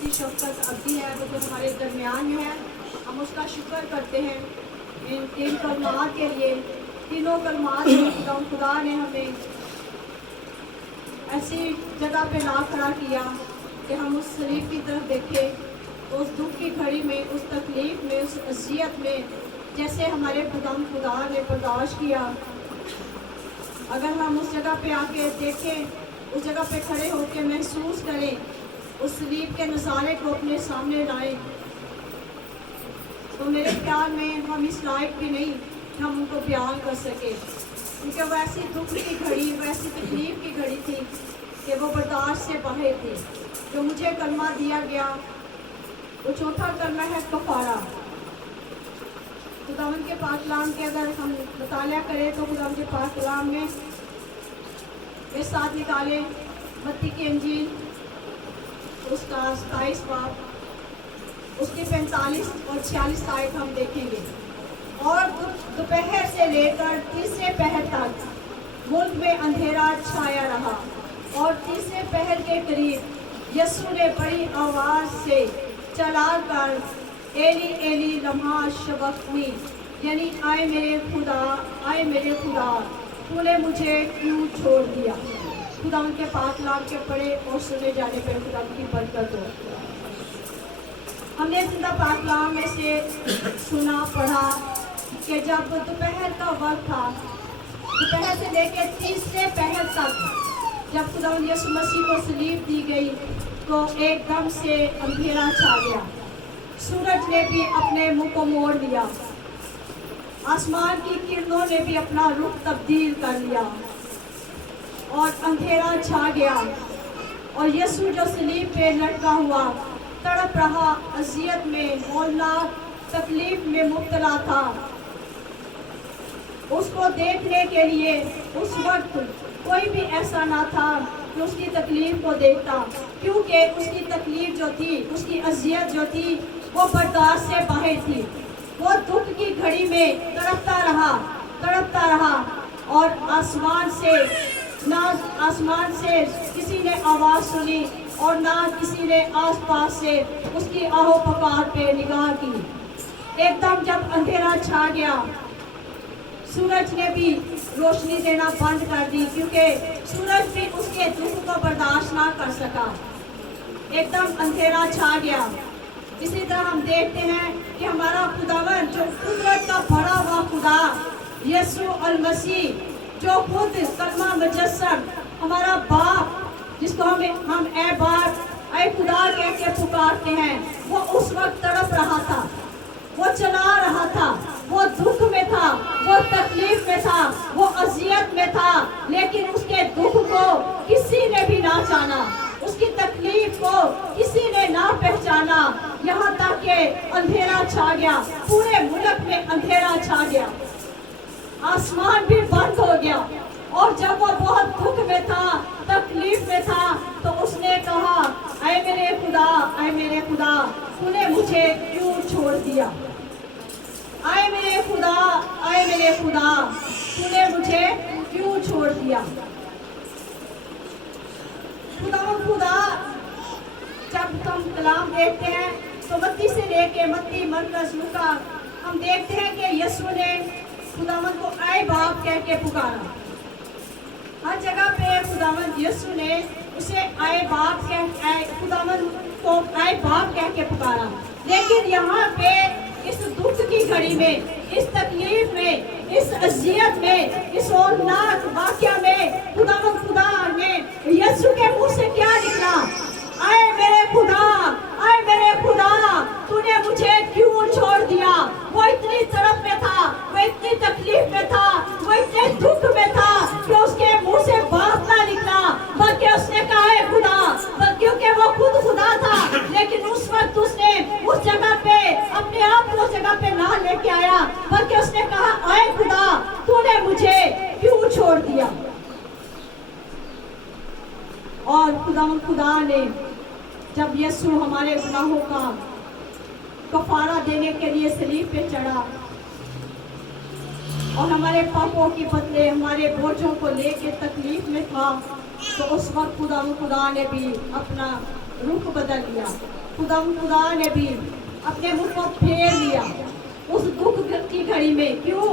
مسیح شفقت عبدی ہے وہ جو ہمارے درمیان میں ہے، ہم اس کا شکر کرتے ہیں ان تین کلمات کے لیے۔ تینوں کلمات میں خدا نے ہمیں ایسی جگہ پہ لا کھڑا کیا کہ ہم اس صلیب کی طرف دیکھیں، اس دکھ کی گھڑی میں، اس تکلیف میں، اس اذیت میں جیسے ہمارے خدا نے برداشت کیا۔ اگر ہم اس جگہ پہ آ کے دیکھیں، اس جگہ پہ کھڑے ہو کے محسوس کریں، اس صلیب کے نظارے کو اپنے سامنے لائیں، تو میرے خیال میں ہم اس لائق بھی نہیں کہ ہم ان کو بیان کر سکیں، کیونکہ وہ ایسی دکھ کی گھڑی، وہ ایسی تکلیف کی گھڑی تھی کہ وہ برداشت سے باہر تھی۔ جو مجھے کلمہ دیا گیا وہ چوتھا کلمہ ہے کفارہ۔ خداوند کے پاک کلام کے اگر ہم مطالعہ کریں تو خداوند کے پاک کلام میں اس ساتھ نکالیں متی کی انجیل اس کا 27 باب، اس کی 45 اور 46 آیت ہم دیکھیں گے۔ اور دوپہر سے لے کر تیسرے پہر تک ملک میں اندھیرا چھایا رہا، اور تیسرے پہر کے قریب یسوع نے بڑی آواز سے چلا کر ایلی ایلی لما شبقتنی، یعنی آئے میرے خدا، آئے میرے خدا، تو نے مجھے کیوں چھوڑ دیا۔ خدا ان کے پاک کلام کے پڑھے اور سنے جانے پر خدا کی برکت ہو۔ ہم نے زندہ پاک کلام میں سے سنا پڑھا کہ جب دوپہر کا وقت تھا، دوپہر سے لے کے تیسرے پہر تک جب خدا یسوع مسیح کو صلیب دی گئی تو ایک دم سے اندھیرا چھا گیا، سورج نے بھی اپنے منہ کو موڑ لیا، آسمان کی کرنوں نے بھی اپنا رخ تبدیل کر لیا اور اندھیرا چھا گیا، اور یسوع جو صلیب پہ لٹکا ہوا تڑپ رہا، اذیت میں، ہولناک تکلیف میں مبتلا تھا، اس کو دیکھنے کے لیے اس وقت کوئی بھی ایسا نہ تھا کہ اس کی تکلیف کو دیکھتا، کیونکہ اس کی تکلیف جو تھی، اس کی اذیت جو تھی وہ برداشت سے باہر تھی۔ وہ دکھ کی گھڑی میں تڑپتا رہا، اور آسمان سے کسی نے آواز سنی اور نہ کسی نے آس پاس سے اس کی آہو پکار پہ نگاہ کی۔ ایک دم جب اندھیرا چھا گیا، سورج نے بھی روشنی دینا بند کر دی، کیونکہ سورج بھی اس کے دکھ کو برداشت نہ کر سکا۔ ایک دم اندھیرا چھا گیا۔ اسی طرح ہم دیکھتے ہیں کہ ہمارا خداوند جو قدرت کا بڑا ہوا خدا یسوع المسیح، جو خود کلمہ مجسم، ہمارا باپ، جس کو ہم اے باپ، اے خدا کہہ کے پکارتے ہیں، وہ اس وقت تڑپ رہا تھا، وہ چلا رہا تھا، وہ دکھ میں تھا، وہ تکلیف میں تھا، وہ اذیت میں تھا، لیکن اس کے دکھ کو کسی نے بھی نہ جانا، اس کی تکلیف کو کسی نے نہ پہچانا، یہاں تک کہ اندھیرا چھا گیا، پورے ملک میں اندھیرا چھا گیا، آسمان بھی بند ہو گیا۔ اور جب وہ بہت دکھ میں تھا، تکلیف میں تھا، تو اس نے کہا، اے میرے خدا، اے میرے خدا، تو نے مجھے کیوں چھوڑ دیا؟ اے میرے خدا، اے میرے خدا، تو نے مجھے کیوں چھوڑ دیا؟ خدا جب ہم کلام دیکھتے ہیں تو متی سے لے کے متی، مرکز، لوکا، ہم دیکھتے ہیں کہ یسوع نے خداوند کو اے باپ کہہ کے پکارا۔ ہر جگہ پہ خداوند یسوع نے اسے اے باپ خداوند کو اے باپ کہہ کے پکارا، لیکن یہاں پہ اس دکھ کی گھڑی میں، اس تکلیف میں، اس اذیت میں، اس ہولناک واقعہ میں خدا نے یسوع کے منہ سے کیا نکلا؟ اے میرے خدا، اے میرے خدا، تو نے مجھے کیوں چھوڑ دیا؟ وہ اتنی تڑپ میں تھا، وہ اتنی تکلیف میں تھا، وہ اتنے دکھ میں تھا کہ اس کے منہ سے بات نہ نکلا، بلکہ اس نے کہا اے خدا، کیونکہ وہ خود خدا تھا، لیکن اس وقت اس نے اس جگہ پہ اپنے آپ کو اس جگہ پہ نہ لے کے آیا، بلکہ اس نے کہا اے خدا، تو نے مجھے کیوں چھوڑ دیا؟ اور خدا نے جب یسوع ہمارے گناہوں کا کفارہ دینے کے لیے صلیب پہ چڑھا اور ہمارے پاپوں کی بدلے ہمارے بوجھوں کو لے کے تکلیف میں تھا، تو اس وقت خدا نے بھی اپنا रुख बदल लिया। खुदा ने भी अपने मुख को फेर लिया उस दुख की घड़ी में। क्यों?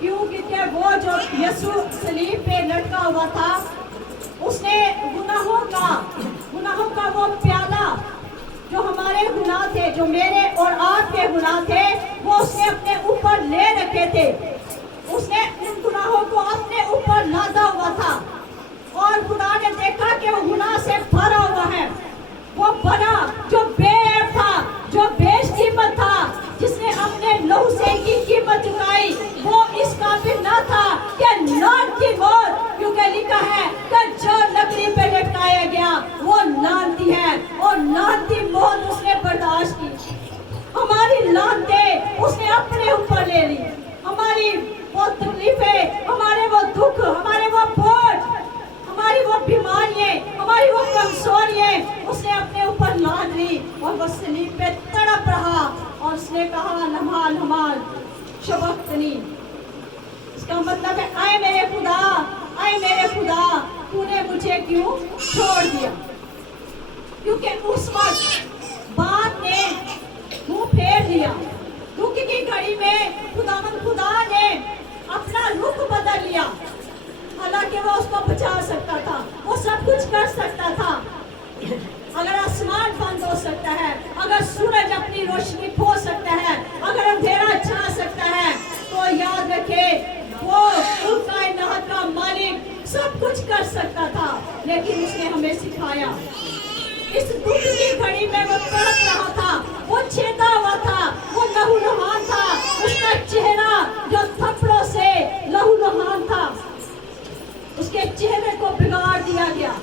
क्योंकि वो जो यीशु सलीब पे लटका हुआ था, उसने गुनाहों का वो प्याला, जो हमारे गुनाह थे, जो मेरे और आपके गुनाह थे, वो उसने अपने ऊपर ले रखे थे। उसने उन गुनाहों को अपने ऊपर लादा हुआ था और खुदा ने देखा कि वो गुनाह से भरा हुआ है। वो बना जो बेऐब था, जो बेशकीमत था, जिसने अपने लहू से की कीमत चुकाई, वो इस काबिल न था कि लान की मौत, क्योंकि लिखा है कि जो लकड़ी पे लटकाया गया वो लानती है और लानती मौत उसने बर्दाश्त की। हमारी लानतें उसने अपने ऊपर ले ली। हमारी वो तकलीफें, हमारे वो दुख, हमारे वो बोझ, हमारी वो बीमारियां, हमारी वो कमजोरियां उसने अपने ऊपर लाद ली और वो सलीब पे तड़प रहा और उसने कहा, लम्हा लम्हाल शबक्तनी। इसका मतलब है, आए मेरे खुदा, तूने मुझे क्यों छोड़ दिया? क्योंकि उस वक्त बाप ने मुंह फेर लिया। दुख की घड़ी में खुदा ने अपना रुख बदल लिया। हालांकि वो उसको बचा सकता था, वो सब कुछ कर सकता था। अगर आसमान बंद हो सकता है, अगर सूरज अपनी रोशनी खो सकता है, अगर अंधेरा छा सकता है, तो याद रखे वो कायनात का मालिक सब कुछ कर सकता था। लेकिन उसने हमें सिखाया। इस दुख की घड़ी में वो तड़प रहा था, वो छेदा हुआ था, वो लहूलुहान था। उसका चेहरा जो थप्पड़ों से लहूलुहान था, उसके चेहरे को बिगाड़ दिया गया।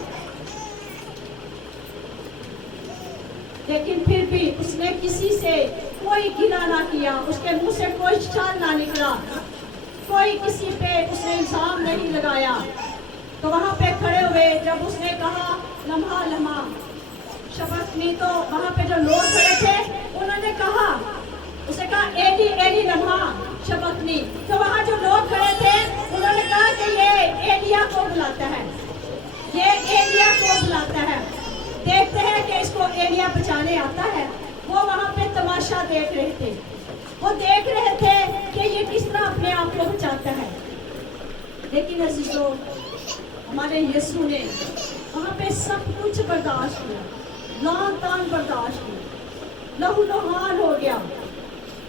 लेकिन फिर भी उसने किसी से कोई गिला ना किया, उसके मुंह से कोई छाल ना निकला, कोई किसी पे उसने इल्जाम नहीं लगाया। तो वहां पे खड़े हुए जब उसने कहा लम्हा लम्हा शबक्तनी, तो वहां पे जो लोग खड़े थे उन्होंने कहा, उसने कहा एली एली लम्हा शबक्तनी। तो वहां जो लोग खड़े थे उन्होंने कहा कि ये एलिया को बुलाता है, ये एलिया को बुलाता है। देखते हैं कि इसको एलिया बचाने आता है। वो वहां पे तमाशा देख रहे थे, वो देख रहे थे कि ये किस तरह अपने आप को बचाता है। लेकिन अजीजों, हमारे यीशु ने वहां पे सब कुछ बर्दाश्त किया, लान तान बर्दाश्त किया, लहूलुहान हो गया।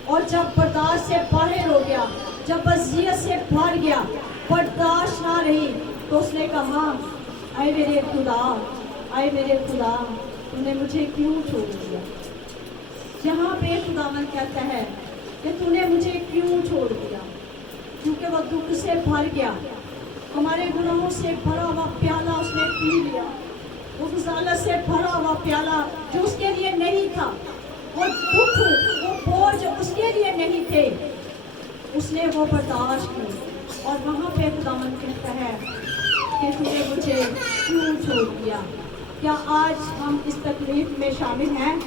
और जब बर्दाश्त से बाहर हो गया, जब अज़ियत से भर गया, बर्दाश्त ना रही, तो उसने कहा, आए मेरे खुदा, तूने मुझे क्यों छोड़ दिया? यहाँ पे खुदावंद कहता है कि तूने मुझे क्यों छोड़ दिया? क्योंकि वो दुख से भर गया, हमारे गुनाहों से भरा हुआ प्याला उसने पी लिया। वो खजालत से भरा हुआ प्याला जो उसके लिए नहीं था, वो दुख, वो बोझ उसके लिए नहीं थे, उसने वो बर्दाश्त की। और वहाँ पे खुदावंद कहता है कि तूने मुझे क्यों छोड़ दिया? क्या आज हम इस तकलीफ में शामिल हैं?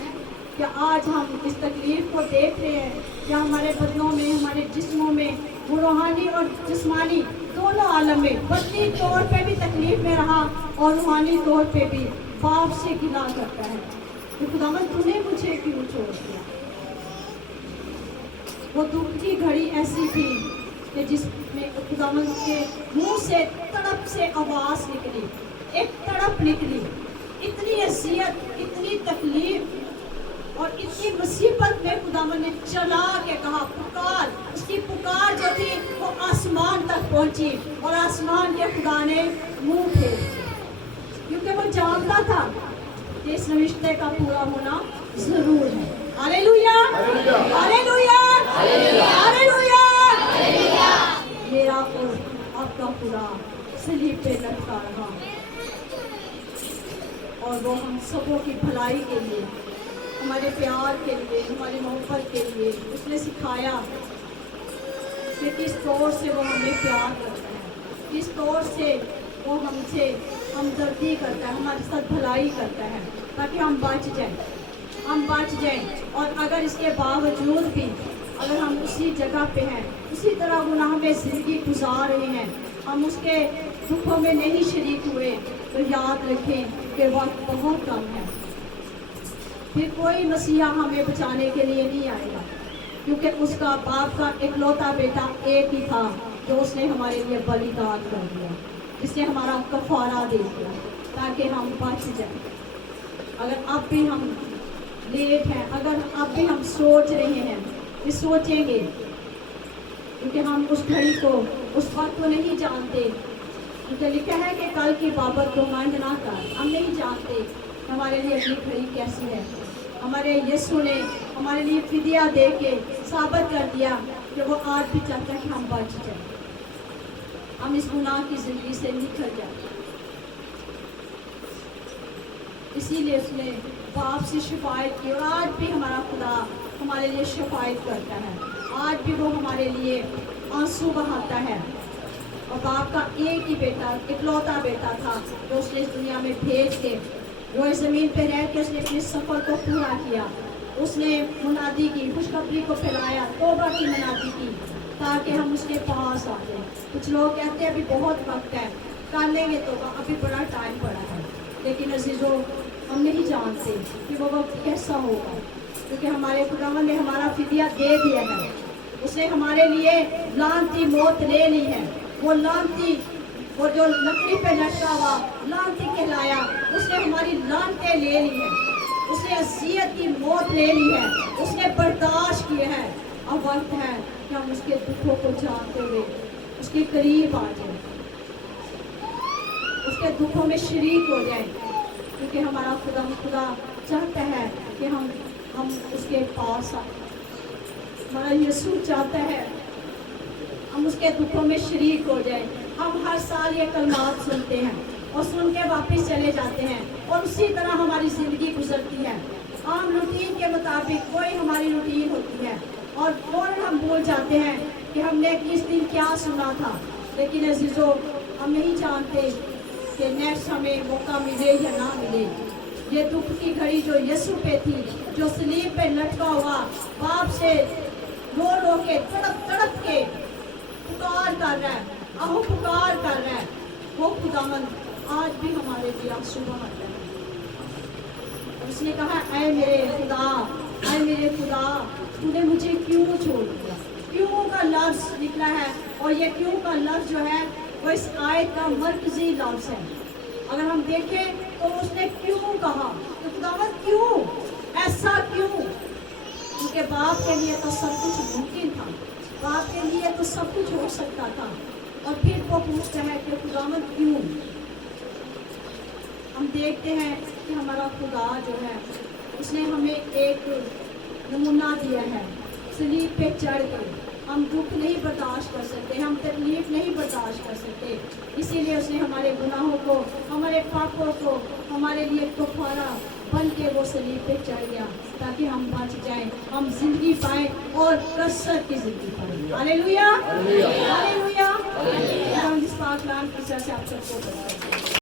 क्या आज हम इस तकलीफ को देख रहे हैं? क्या हमारे बदनों में, हमारे जिस्मों में, वो रूहानी और जिस्मानी दोनों आलम में बदनी तौर पे भी तकलीफ में रहा और रूहानी तौर पे भी बाप से गिला करता है कि खुदावंद तूने मुझे क्यों छोड़ दिया? वो दुख की घड़ी ऐसी थी कि जिसमें खुदावंद के मुंह से तड़प से आवाज़ निकली, एक तड़प निकली। इतनी अज़ियत, इतनी तकलीफ और इतनी मुसीबत में खुदावंद ने चला के कहा, पुकार। उसकी पुकार जो थी वो आसमान तक पहुंची और आसमान के खुदा ने मुंह फेर दिया, क्योंकि वो जानता था कि इस रिश्ते का पूरा होना जरूर है। Hallelujah, hallelujah, hallelujah. मेरा और आपका खुदा सलीब पे लटका रहा और वो हम सबों की भलाई के लिए, हमारे प्यार के लिए, हमारी मोहब्बत के लिए उसने सिखाया कि किस तौर से वो हमें प्यार करता है, किस तौर से वो हमसे हमदर्दी करता है, हमारे साथ भलाई करता है, ताकि हम बच जाएं। और अगर इसके बावजूद भी अगर हम उसी जगह पे हैं, उसी तरह गुनाह में ज़िंदगी गुजार रहे हैं, हम उसके दुखों में नहीं शरीक हुए, तो याद रखें कि वक्त बहुत कम है, फिर कोई मसीहा हमें बचाने के लिए नहीं आएगा, क्योंकि उसका बाप का इकलौता बेटा एक ही था जो उसने हमारे लिए बलिदान कर दिया, जिसने हमारा कफारा दे दिया ताकि हम बच जाएं। अगर अब भी हम लेट हैं, अगर अब भी हम सोच रहे हैं, कि सोचेंगे, क्योंकि हम उस घड़ी को, उस वक्त को नहीं जानते, क्योंकि लिखा है कि कल की बाबत को मंद ना कर। हम नहीं जानते हमारे लिए अगली घड़ी कैसी है। हमारे यीशु ने हमारे लिए फिदिया दे के साबित कर दिया कि वो आज भी चाहता है कि हम बच जाएं, हम इस गुनाह की जिंदगी से निकल जाएं। इसीलिए उसने बाप से शिफायत की, और आज भी हमारा खुदा हमारे लिए शिफायत करता है। आज भी वो हमारे लिए आंसू बहाता है। और बाप का एक ही बेटा, इकलौता बेटा था जो उसने इस दुनिया में भेज के, वो इस ज़मीन पे रह के उसने अपने सफ़र को पूरा किया। उसने मुनादी की, खुशखबरी को फैलाया, तौबा की मुनादी की, ताकि हम उसके पास आ जाएं। कुछ लोग कहते हैं अभी बहुत वक्त है, कर लेंगे तौबा, अभी बड़ा टाइम पड़ा है। लेकिन अजीज़ों, हम नहीं जानते कि वो वक्त कैसा होगा, क्योंकि हमारे खुदावंद ने हमारा फिदिया दे दिया है। उसने हमारे लिए लानती मौत ले ली है। वो लानती, वो जो लकड़ी पे लटका हुआ लानती कहलाया, उसने हमारी लानतें ले ली है। उसने अज़ियत की मौत ले ली है, उसने बर्दाश्त किया है। अब वक्त है कि हम उसके दुखों को जानते हुए उसके करीब आ जाए, उसके दुखों में शरीक हो जाए, क्योंकि हमारा खुदा चाहता है कि हम उसके पास आए। हमारा यीशु चाहता है हम उसके दुखों में शरीक हो जाए। हम हर साल ये कलमात सुनते हैं और सुन के वापस चले जाते हैं, और उसी तरह हमारी ज़िंदगी गुजरती है। आम रूटीन के मुताबिक कोई हमारी रूटीन होती है, और फौरन हम भूल जाते हैं कि हमने किस दिन क्या सुना था। लेकिन अजीज़ों, हम नहीं जानते कि नेक्स्ट हमें मौका मिले या ना मिले। ये दुख की घड़ी जो यीशु पे थी, जो सलीब पे लटका हुआ बाप से रो रो के, तड़प तड़प के पुकार कर रहा है, आहू पुकार कर रहा है, वो खुदावंद आज भी हमारे लिए आंसू बहाता है। उसने कहा, ऐ मेरे खुदा, ऐ मेरे खुदा, तूने मुझे क्यों छोड़ दिया। क्यों का लफ्ज़ निकला है, और ये क्यों का लफ्ज़ जो है वो इस आयत का मरकजी लफ्ज़ है। अगर हम देखें तो उसने क्यों कहा, तो खुदावंद क्यों, ऐसा क्यों? क्योंकि बाप के लिए तो सब कुछ मुमकिन था, बाप के लिए तो सब कुछ हो सकता था। और फिर वो पूछता है कि खुदावंद क्यों? हम देखते हैं कि हमारा खुदा जो है उसने हमें एक नमूना दिया है। सलीब पे चढ़ के हम दुख नहीं बर्दाश्त कर सकते, हम तकलीफ नहीं बर्दाश्त कर सकते, इसीलिए उसने हमारे गुनाहों को, हमारे पापों को हमारे लिए कफारा बन के वो सलीब पे चढ़ गया, ताकि हम बच जाएं, हम जिंदगी पाएं और कसरत की जिंदगी पाएं। Hallelujah, hallelujah. हम इस पाक कलाम की चर्चा आप सबको करते हैं।